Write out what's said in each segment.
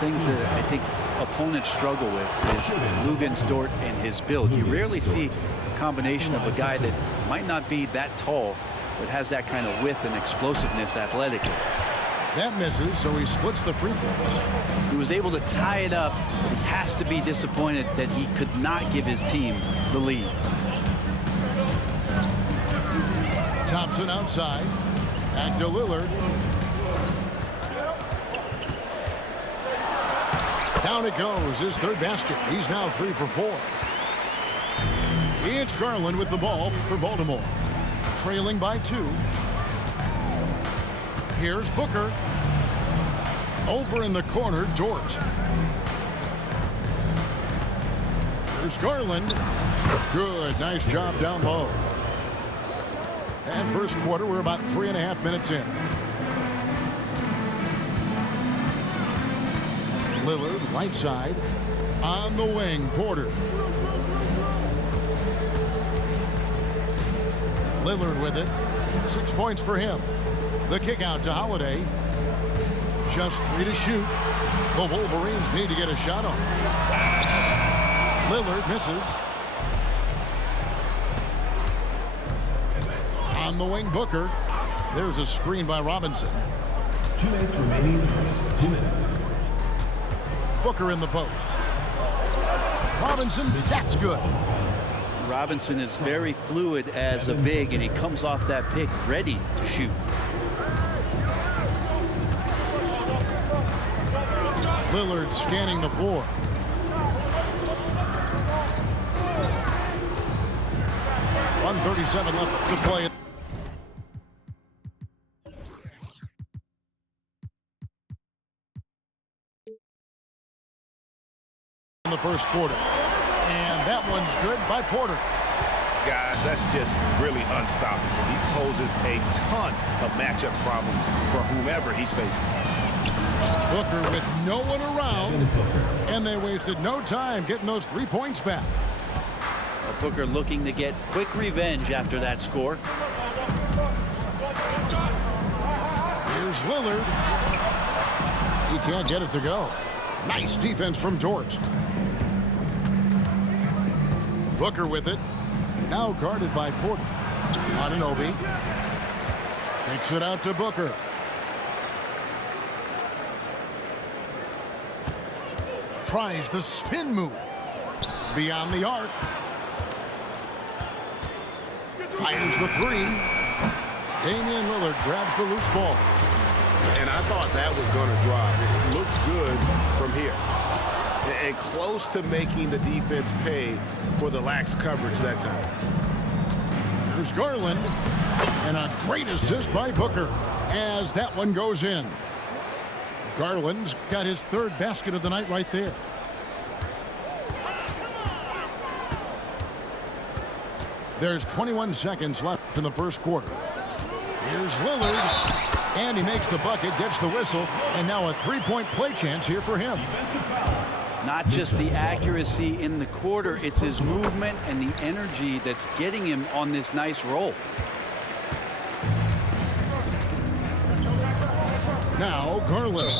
Things that I think opponents struggle with is Luguentz Dort and his build. You rarely see a combination of a guy that might not be that tall, but has that kind of width and explosiveness athletically. That misses, so he splits the free throws. He was able to tie it up, but he has to be disappointed that he could not give his team the lead. Thompson outside. Back to Lillard. Down it goes, his third basket. He's now 3 for 4. It's Garland with the ball for Baltimore. Trailing by 2. Here's Booker. Over in the corner, Dort. There's Garland. Good, nice job down low. And first quarter, we're about 3.5 minutes in. Lillard, right side. On the wing, Porter. Lillard with it. 6 points for him. The kick out to Holiday. Just 3 to shoot. The Wolverines need to get a shot on. Lillard misses. On the wing, Booker. There's a screen by Robinson. 2 minutes remaining in the first. 2 minutes. Booker in the post. Robinson, that's good. Robinson is very fluid as a big, and he comes off that pick ready to shoot. Lillard scanning the floor. .137 left to play. In the first quarter. And that one's good by Porter. Guys, that's just really unstoppable. He poses a ton of matchup problems for whomever he's facing. Booker with no one around, and they wasted no time getting those 3 points back. Booker looking to get quick revenge after that score. Here's Lillard. He can't get it to go. Nice defense from Dort. Booker with it. Now guarded by Porter. Anunoby. Takes it out to Booker. Tries the spin move. Beyond the arc. Fires the 3. Damian Lillard grabs the loose ball. And I thought that was going to drop. It looked good from here. And close to making the defense pay for the lax coverage that time. There's Garland. And a great assist by Booker as that one goes in. Garland's got his 3rd basket of the night right there. There's 21 seconds left in the first quarter. Here's Lillard. And he makes the bucket, gets the whistle, and now a 3-point play chance here for him. Not just the accuracy in the quarter, it's his movement and the energy that's getting him on this nice roll. Now Garland.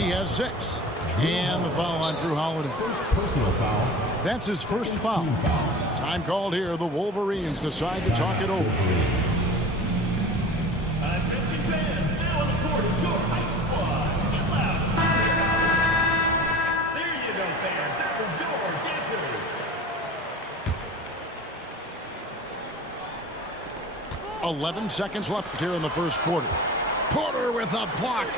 He has 6. And the foul on Drew Holiday. First personal foul. That's his first foul. Time called here. The Wolverines decide to talk it over. Attention fans, now on the court is your hype squad. Get loud. There you go, fans. That was your answer. 11 seconds left here in the first quarter. Porter with a block.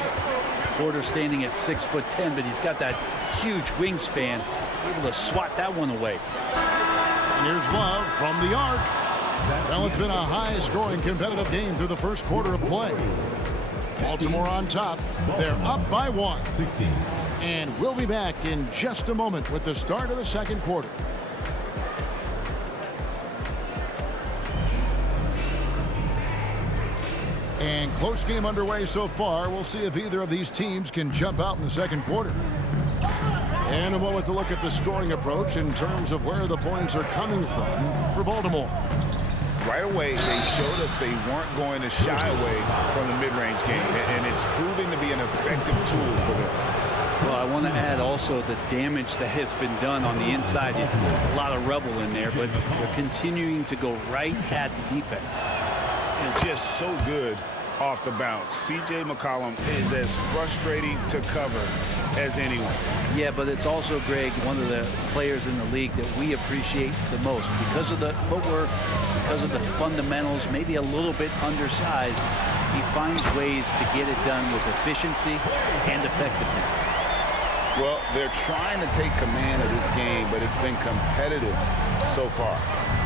Porter standing at 6'10", but he's got that huge wingspan, able to swat that one away. And here's Love from the arc. Well, it's been a high-scoring, competitive game through the first quarter of play. Baltimore on top. They're up by 1. 16. And we'll be back in just a moment with the start of the second quarter. And close game underway so far. We'll see if either of these teams can jump out in the second quarter. And a moment to look at the scoring approach in terms of where the points are coming from for Baltimore. Right away, they showed us they weren't going to shy away from the mid-range game, and it's proving to be an effective tool for them. Well, I want to add also the damage that has been done on the inside. It's a lot of rubble in there, but they're continuing to go right at the defense. And just so good off the bounce. C.J. McCollum is as frustrating to cover as anyone. Yeah, but it's also, Greg, one of the players in the league that we appreciate the most because of the footwork, because of the fundamentals, maybe a little bit undersized. He finds ways to get it done with efficiency and effectiveness. Well, they're trying to take command of this game, but it's been competitive so far.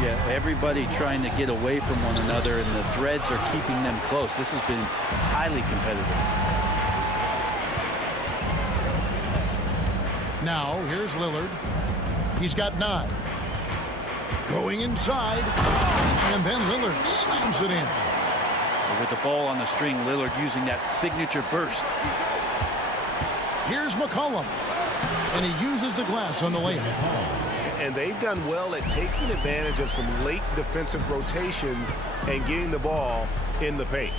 Yeah, everybody trying to get away from one another, and the threads are keeping them close. This has been highly competitive. Now, here's Lillard. He's got 9. Going inside, and then Lillard slams it in. With the ball on the string, Lillard using that signature burst. Here's McCollum, and he uses the glass on the layup. And they've done well at taking advantage of some late defensive rotations and getting the ball in the paint.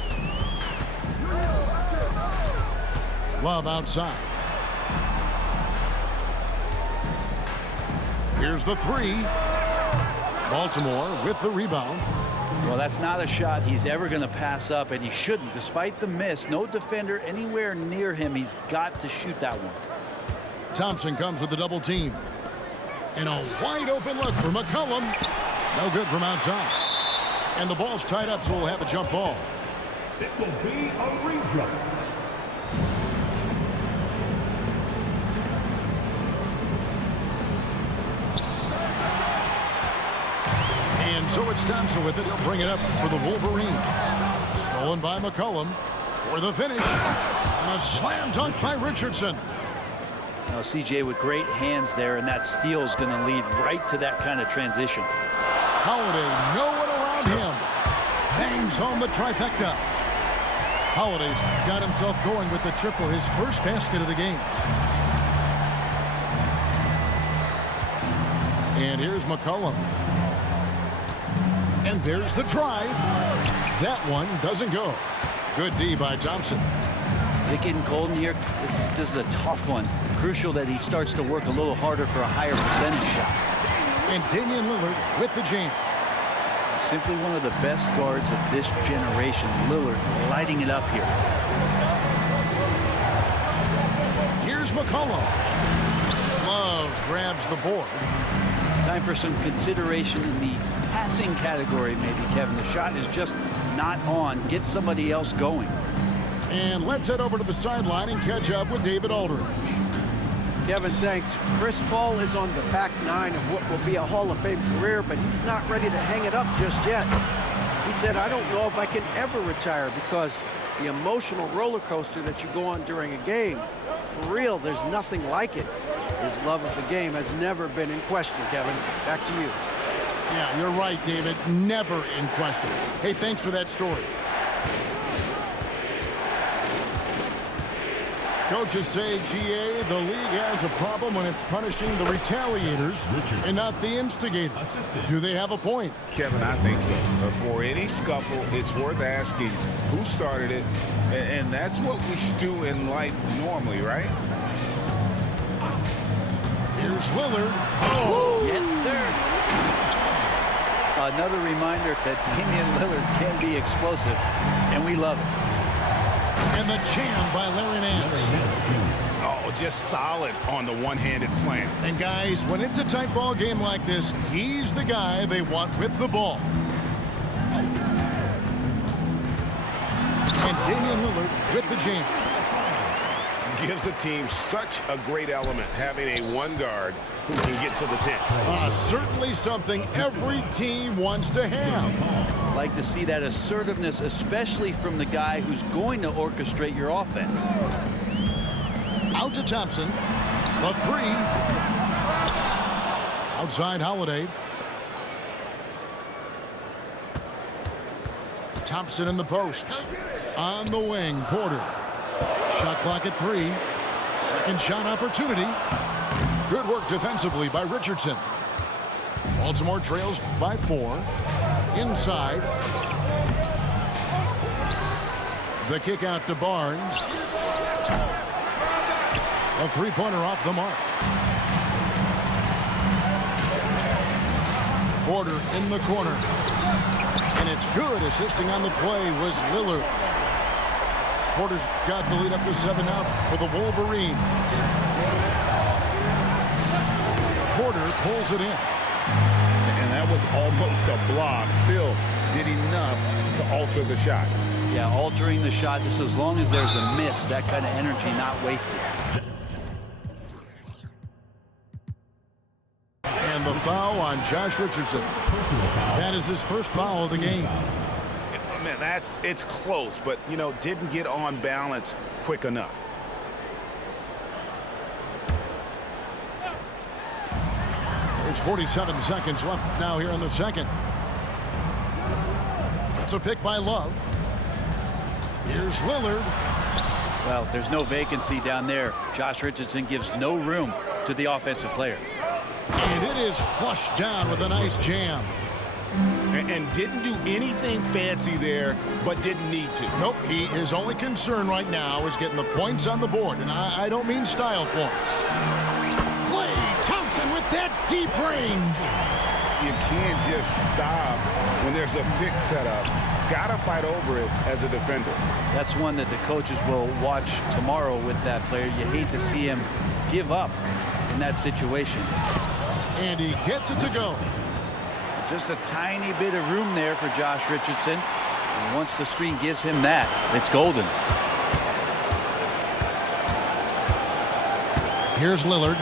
Love outside. Here's the 3. Baltimore with the rebound. Well, that's not a shot he's ever going to pass up, and he shouldn't. Despite the miss, no defender anywhere near him. He's got to shoot that one. Thompson comes with the double team. And a wide open look for McCollum. No good from outside. And the ball's tied up, so we'll have a jump ball. It will be a re-jump. And so it's Thompson with it. He'll bring it up for the Wolverines. Stolen by McCollum for the finish. And a slam dunk by Richardson. Now, CJ with great hands there, and that steal is going to lead right to that kind of transition. Holiday, no one around him. Hangs home the trifecta. Holiday's got himself going with the triple, his first basket of the game. And here's McCollum. And there's the drive. That one doesn't go. Good D by Thompson. Is it getting cold in here? This is a tough one. Crucial that he starts to work a little harder for a higher percentage shot. And Damian Lillard with the jam. Simply one of the best guards of this generation. Lillard lighting it up here. Here's McCollum. Love grabs the board. Time for some consideration in the passing category, maybe, Kevin. The shot is just not on. Get somebody else going. And let's head over to the sideline and catch up with David Aldridge. Kevin, thanks. Chris Paul is on the back 9 of what will be a Hall of Fame career, but he's not ready to hang it up just yet. He said, I don't know if I can ever retire because the emotional roller coaster that you go on during a game, for real, there's nothing like it. His love of the game has never been in question, Kevin. Back to you. Yeah, you're right, David. Never in question. Hey, thanks for that story. Coaches say, GA, the league has a problem when it's punishing the retaliators and not the instigators. Do they have a point? Kevin, I think so. For any scuffle, it's worth asking who started it, and that's what we should do in life normally, right? Here's Lillard. Oh, yes, sir. Another reminder that Damian Lillard can be explosive, and we love it. And the jam by Larry Nance. Oh, just solid on the one-handed slam. And guys, when it's a tight ball game like this, he's the guy they want with the ball. And Damian Lillard with the jam. Gives the team such a great element having a one guard who can get to the 10. Certainly something every team wants to have. Like to see that assertiveness, especially from the guy who's going to orchestrate your offense. Out to Thompson. The 3. Outside Holiday. Thompson in the post. On the wing, Porter. Shot clock at 3. Second shot opportunity. Good work defensively by Richardson. Baltimore trails by 4. Inside. The kick out to Barnes. A three-pointer off the mark. Porter in the corner. And it's good. Assisting on the play was Lillard. Porter's got the lead up to 7 out for the Wolverines. Porter pulls it in. And that was almost a block. Still did enough to alter the shot. Yeah, altering the shot just as long as there's a miss. That kind of energy not wasted. And the foul on Josh Richardson. That is his first foul of the game. Man, it's close, but, you know, didn't get on balance quick enough. There's 47 seconds left now here in the second. It's a pick by Love. Here's Lillard. Well, there's no vacancy down there. Josh Richardson gives no room to the offensive player. And it is flushed down with a nice jam. And didn't do anything fancy there, but didn't need to. Nope, his only concern right now is getting the points on the board. And I don't mean style points. Klay Thompson with that deep range. You can't just stop when there's a pick set up. Gotta fight over it as a defender. That's one that the coaches will watch tomorrow with that player. You hate to see him give up in that situation. And he gets it to go. Just a tiny bit of room there for Josh Richardson. And once the screen gives him that, it's golden. Here's Lillard.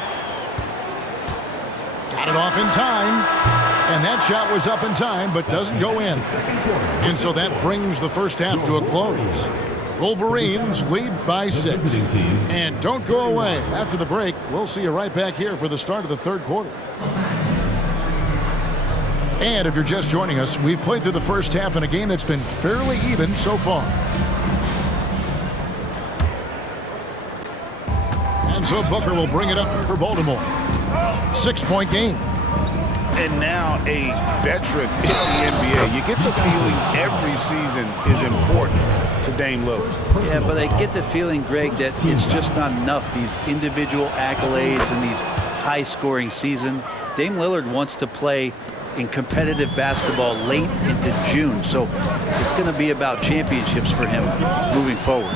Got it off in time. And that shot was up in time, but doesn't go in. And so that brings the first half to a close. Wolverines lead by 6. And don't go away. After the break, we'll see you right back here for the start of the third quarter. And if you're just joining us, we've played through the first half in a game that's been fairly even so far. And so Booker will bring it up for Baltimore. 6-point game. And now a veteran in the NBA. You get the feeling every season is important to Dame Lillard. Yeah, but I get the feeling, Greg, that it's just not enough. These individual accolades and these high-scoring season. Dame Lillard wants to play in competitive basketball late into June. So it's going to be about championships for him moving forward.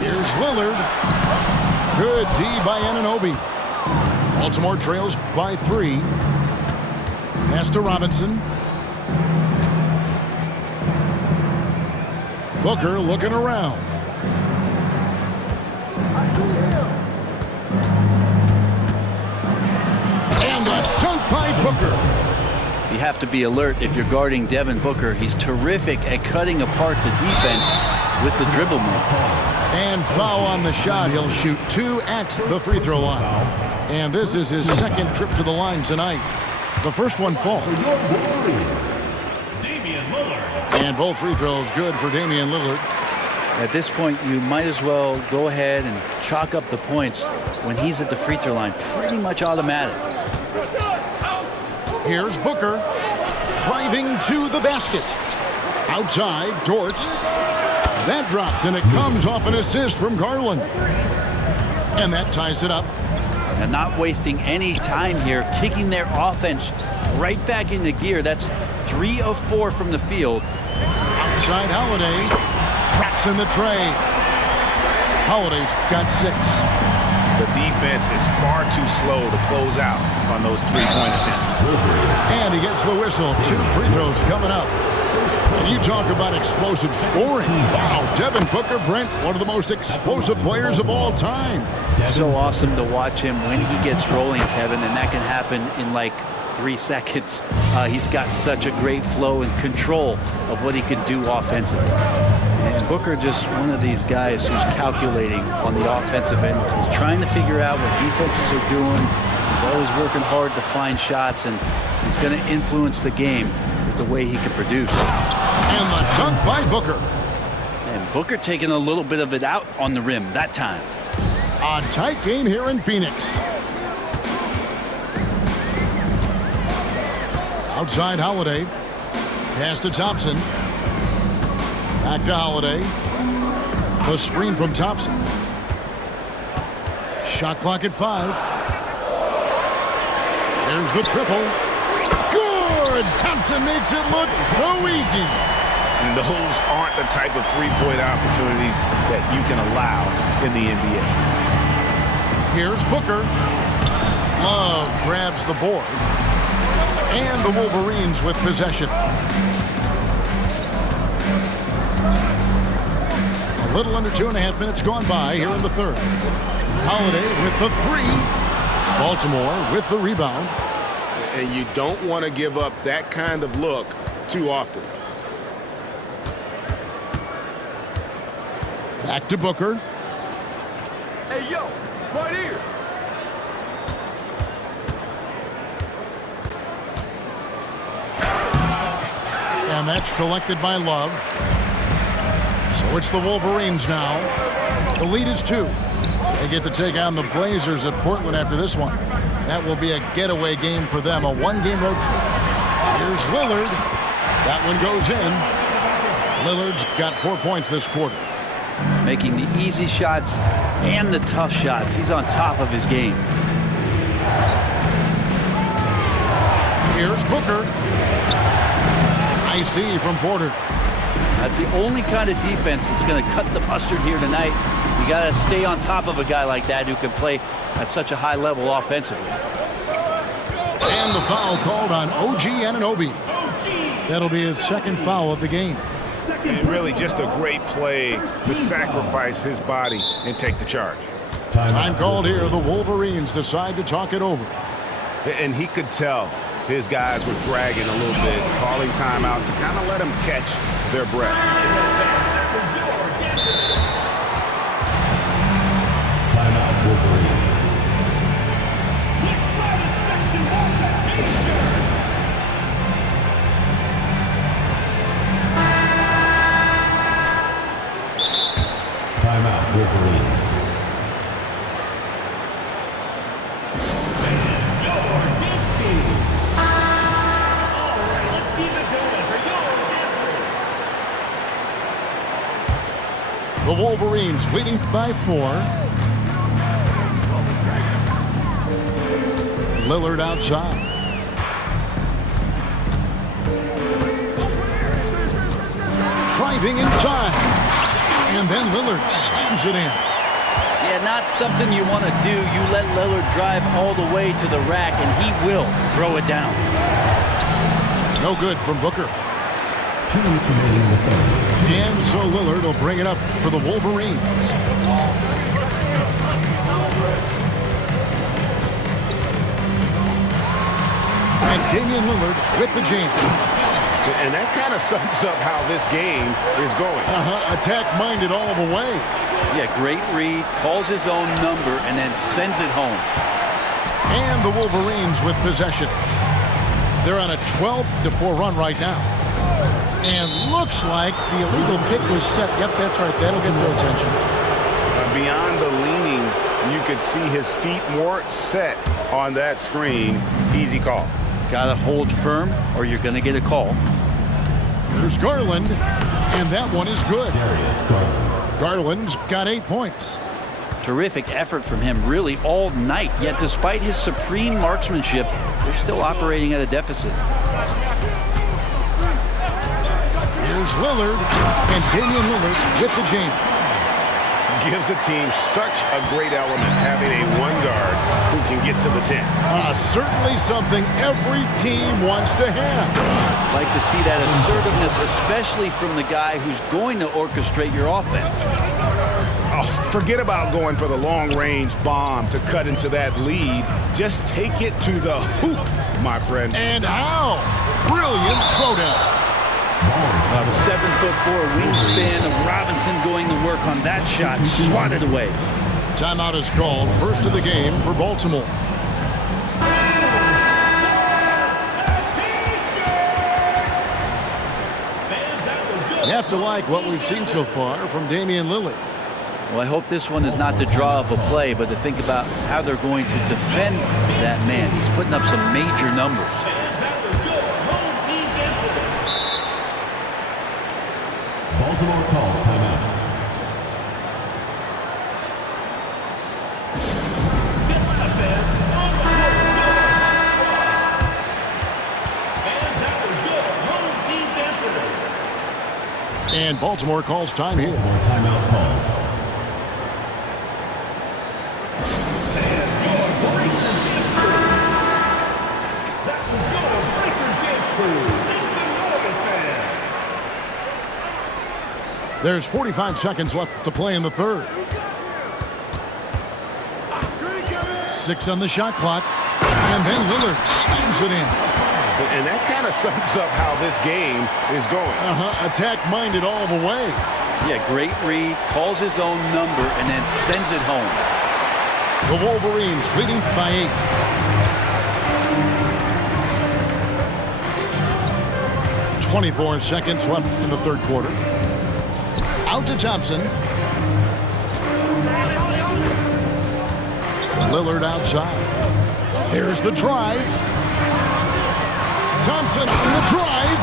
Here's Lillard. Good D by Anunoby. Baltimore trails by 3. Pass to Robinson. Booker looking around. I see him. And a dunk by Booker. You have to be alert if you're guarding Devin Booker. He's terrific at cutting apart the defense with the dribble move. And foul on the shot. He'll shoot 2 at the free throw line. And this is his second trip to the line tonight. The first one falls. Damian Lillard. And both free throws good for Damian Lillard. At this point, you might as well go ahead and chalk up the points when he's at the free throw line. Pretty much automatic. Here's Booker driving to the basket. Outside, Dort. That drops, and it comes off an assist from Garland. And that ties it up. And not wasting any time here, kicking their offense right back into gear. That's 3 of 4 from the field. Outside Holiday. Traps in the tray. Holiday's got 6. The defense is far too slow to close out on those three-point attempts. And he gets the whistle. 2 free throws coming up. And you talk about explosive scoring. Wow, Devin Booker, Brent, one of the most explosive players of all time. So awesome to watch him when he gets rolling, Kevin, and that can happen in like 3 seconds. He's got such a great flow and control of what he can do offensively. And Booker just one of these guys who's calculating on the offensive end. He's trying to figure out what defenses are doing. He's always working hard to find shots, and he's going to influence the game with the way he can produce. And the dunk by Booker. And Booker taking a little bit of it out on the rim that time. A tight game here in Phoenix. Outside Holiday. Pass to Thompson. Back to Holiday. The screen from Thompson. Shot clock at 5. There's the triple. Good! Thompson makes it look so easy. And those aren't the type of three-point opportunities that you can allow in the NBA. Here's Booker. Love grabs the board. And the Wolverines with possession. A little under 2.5 minutes gone by here in the third. Holiday with the 3. Baltimore with the rebound. And you don't want to give up that kind of look too often. Back to Booker. Hey, yo, right here. And that's collected by Love. So it's the Wolverines now. The lead is 2. They get to take on the Blazers at Portland after this one. That will be a getaway game for them, a one-game road trip. Here's Lillard. That one goes in. Lillard's got 4 points this quarter. Making the easy shots and the tough shots. He's on top of his game. Here's Booker. Nice D from Porter. That's the only kind of defense that's going to cut the mustard here tonight. You got to stay on top of a guy like that who can play at such a high level offensively. And the foul called on OG Anunoby. That'll be his second foul of the game. And really just a great play to sacrifice his body and take the charge. Time called here. The Wolverines decide to talk it over. And he could tell his guys were dragging a little bit, calling timeout to kind of let them catch their breath. Timeout, Wolverines. Next by the section wants a t-shirt. Timeout, Wolverines. The Wolverines leading by 4. Lillard outside. Driving inside. And then Lillard slams it in. Yeah, not something you want to do. You let Lillard drive all the way to the rack, and he will throw it down. No good from Booker. 2 minutes remaining in the third. And so Lillard will bring it up for the Wolverines. And Damian Lillard with the jam. And that kind of sums up how this game is going. Attack-minded all the way. Yeah, great read, calls his own number, and then sends it home. And the Wolverines with possession. They're on a 12-4 run right now. And looks like the illegal kick was set. Yep, that's right. That'll get their attention. Beyond the leaning, you could see his feet more set on that screen. Easy call. Got to hold firm, or you're going to get a call. Here's Garland, and that one is good. Darius Garland. Garland's got 8 points. Terrific effort from him really all night, yet despite his supreme marksmanship, they're still operating at a deficit. Here's Lillard, and Damian Lillard with the jam. Gives the team such a great element having a one guard who can get to the 10. Certainly something every team wants to have. Like to see that assertiveness, especially from the guy who's going to orchestrate your offense. Oh, forget about going for the long-range bomb to cut into that lead. Just take it to the hoop, my friend. And how? Brilliant throwdown. Wow, the 7'4" wingspan of Robinson going to work on that shot, swatted away. Timeout is called. First of the game for Baltimore. You have to like what we've seen so far from Damian Lillard. Well, I hope this one is not to draw up a play, but to think about how they're going to defend that man. He's putting up some major numbers. Baltimore calls timeout. And Baltimore calls time here. Baltimore timeout called. There's 45 seconds left to play in the third. 6 on the shot clock. And then Lillard slams it in. And that kind of sums up how this game is going. Attack-minded all the way. Yeah, great read, calls his own number, and then sends it home. The Wolverines leading by 8. 24 seconds left in the third quarter. Out to Thompson. Lillard outside. Here's the drive. Thompson on the drive.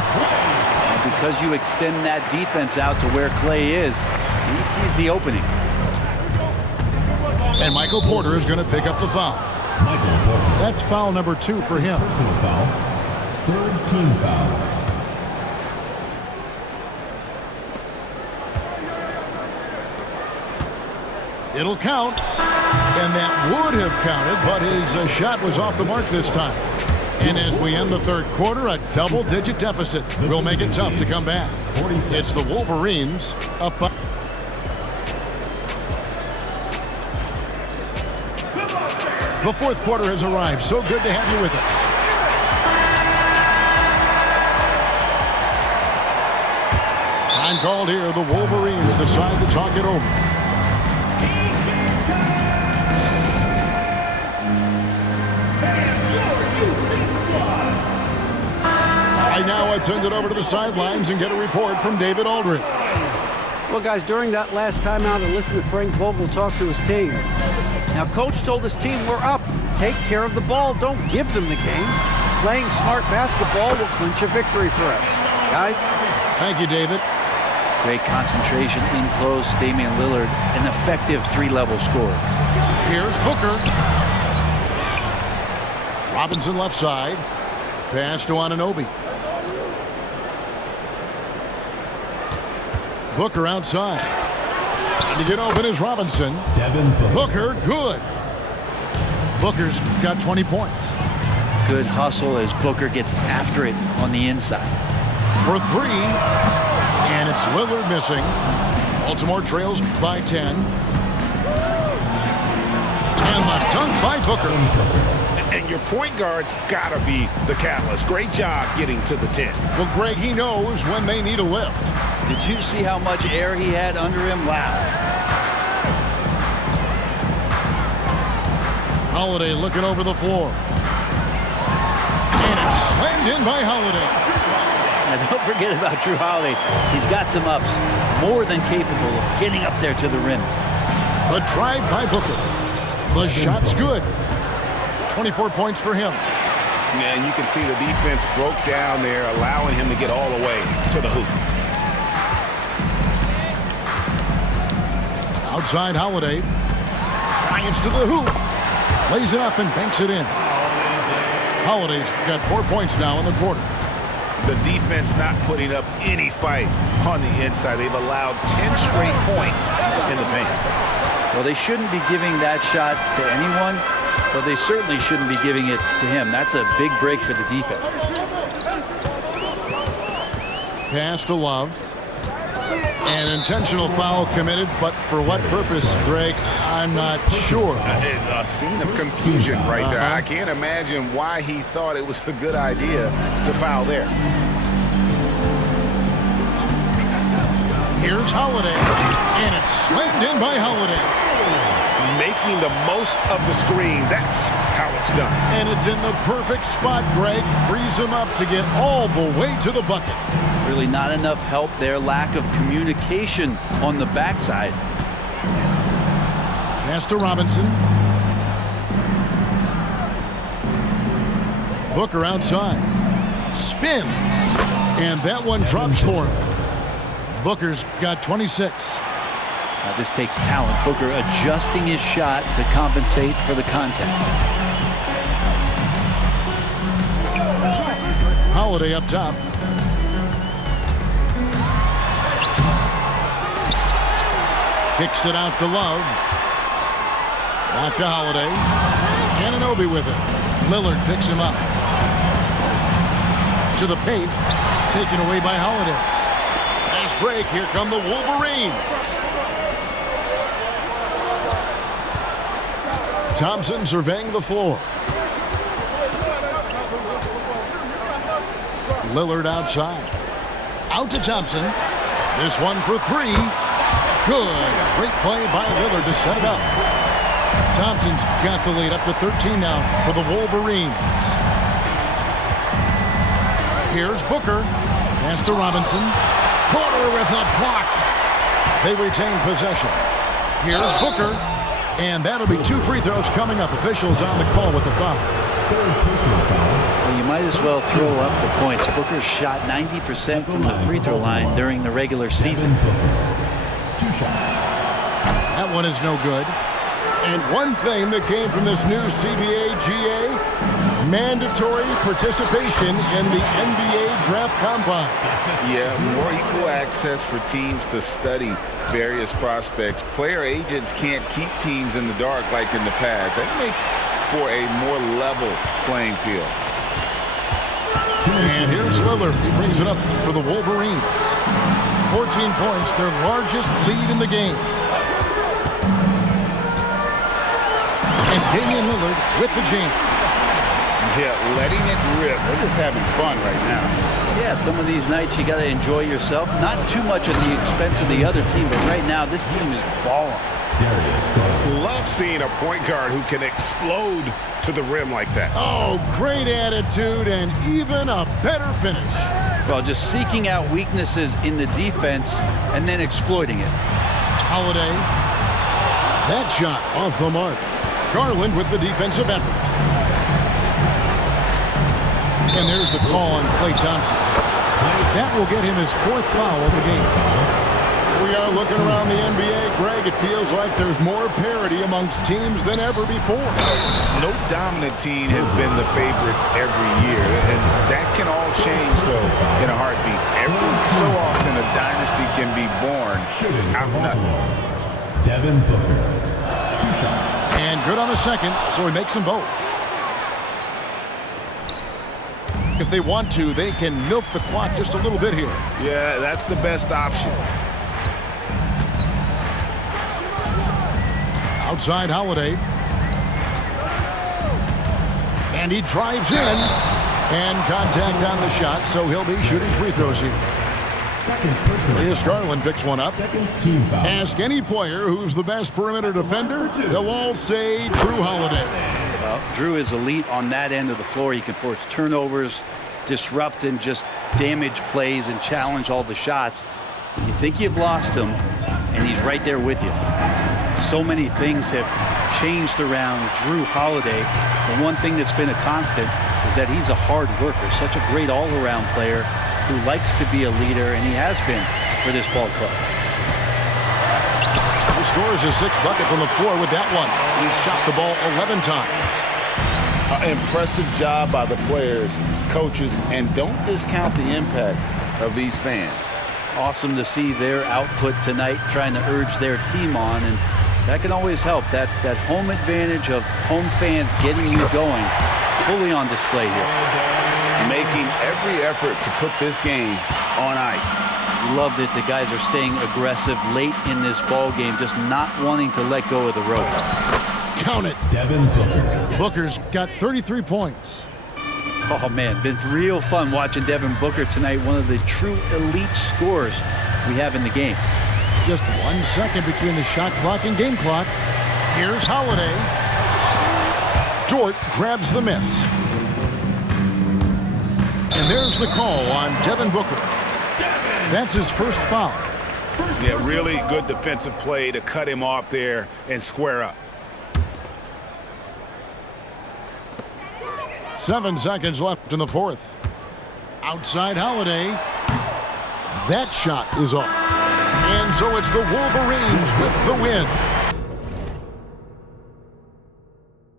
And because you extend that defense out to where Clay is, he sees the opening. And Michael Porter is going to pick up the foul. Michael Porter. That's foul number 2 for him. Personal foul. Third team foul. It'll count. And that would have counted, but his shot was off the mark this time. And as we end the third quarter, a double-digit deficit will make it tough to come back. It's the Wolverines up by... The fourth quarter has arrived. So good to have you with us. Time called here. The Wolverines decide to talk it over. Right now, let's send it over to the sidelines and get a report from David Aldridge. Well, guys, during that last timeout, I listened to Frank Vogel talk to his team. Now, Coach told his team, we're up. Take care of the ball. Don't give them the game. Playing smart basketball will clinch a victory for us. Guys? Thank you, David. Great concentration in close. Damian Lillard, an effective 3-level scorer. Here's Booker. Robinson left side. Pass to Anunoby. Booker outside. And to get open is Robinson. Devin Booker, good. Booker's got 20 points. Good hustle as Booker gets after it on the inside. For 3. And it's Lillard missing. Baltimore trails by 10. And the dunk by Booker. And your point guard's got to be the catalyst. Great job getting to the 10. Well, Greg, he knows when they need a lift. Did you see how much air he had under him? Wow. Holiday looking over the floor. And it's slammed in by Holiday. Now, don't forget about Drew Holiday. He's got some ups, more than capable of getting up there to the rim. The drive by Booker. The shot's good. 24 points for him. And you can see the defense broke down there, allowing him to get all the way to the hoop. Outside Holiday. Drives to the hoop. Lays it up and banks it in. Holiday's got 4 points now in the quarter. The defense not putting up any fight on the inside. They've allowed 10 straight points in the paint. Well, they shouldn't be giving that shot to anyone, but they certainly shouldn't be giving it to him. That's a big break for the defense. Pass to Love. An intentional foul committed, but for what purpose, Greg, I'm not sure. A scene of confusion right there. I can't imagine why he thought it was a good idea to foul there. Here's Holiday, and it's slammed in by Holiday. Making the most of the screen, that's how it's done. And it's in the perfect spot, Greg. Frees him up to get all the way to the bucket. Really not enough help there. Lack of communication on the backside. Pass to Robinson. Booker outside. Spins. And that one drops for him. Booker's got 26. Now this takes talent. Booker adjusting his shot to compensate for the contact. Holiday up top. Kicks it out to Love. Back to Holiday. Anunoby with it. Lillard picks him up. To the paint. Taken away by Holiday. Nice break. Here come the Wolverines. Thompson surveying the floor. Lillard outside. Out to Thompson. This one for three. Good. Great play by Lillard to set it up. Thompson's got the lead up to 13 now for the Wolverines. Here's Booker. Pass to Robinson. Porter with a block. They retain possession. Here's Booker. And that'll be 2 free throws coming up. Officials on the call with the foul. Well, you might as well throw up the points. Booker shot 90% from the free throw line during the regular season. 2 shots. That one is no good. And one thing that came from this new CBA GA, mandatory participation in the NBA Draft Combine. Yeah, more equal access for teams to study various prospects. Player agents can't keep teams in the dark like in the past. That makes for a more level playing field. And here's Lillard. He brings it up for the Wolverines. 14 points, their largest lead in the game. And Damian Lillard with the jam. Yeah, letting it rip. They're just having fun right now. Yeah, some of these nights you got to enjoy yourself. Not too much at the expense of the other team, but right now this team is balling. Love seeing a point guard who can explode to the rim like that. Oh, great attitude and even a better finish. Well, just seeking out weaknesses in the defense and then exploiting it. Holiday. That shot off the mark. Garland with the defensive effort. And there's the call on Klay Thompson. That will get him his 4th foul of the game. We are looking around the NBA, Greg. It feels like there's more parity amongst teams than ever before. No dominant team has been the favorite every year, and that can all change, though, in a heartbeat. Every so often, a dynasty can be born out of nothing. Devin Booker. 2 shots. And good on the second, so he makes them both. If they want to, they can milk the clock just a little bit here. Yeah, that's the best option. Outside Holiday. And he drives in. And contact on the shot, so he'll be shooting free throws here. Here's Garland picks one up. Team foul. Ask any player who's the best perimeter defender, they'll all say Drew Holiday. Well, Drew is elite on that end of the floor. He can force turnovers, disrupt and just damage plays and challenge all the shots. You think you've lost him, and he's right there with you. So many things have changed around Drew Holiday. The one thing that's been a constant is that he's a hard worker, such a great all-around player who likes to be a leader, and he has been for this ball club. He scores his 6th bucket from the floor with that one. He's shot the ball 11 times. Impressive job by the players, coaches, and don't discount the impact of these fans. Awesome to see their output tonight, trying to urge their team on, and that can always help. That home advantage of home fans getting you going, fully on display here. Making every effort to put this game on ice. Loved it. The guys are staying aggressive late in this ball game, just not wanting to let go of the rope. Count it. Devin Booker. Booker's got 33 points. Oh, man, been real fun watching Devin Booker tonight, one of the true elite scorers we have in the game. Just 1 second between the shot clock and game clock. Here's Holiday. Dort grabs the miss. And there's the call on Devin Booker. That's his 1st foul. Yeah, really good defensive play to cut him off there and square up. 7 seconds left in the 4th. Outside Holiday. That shot is off. And so it's the Wolverines with the win.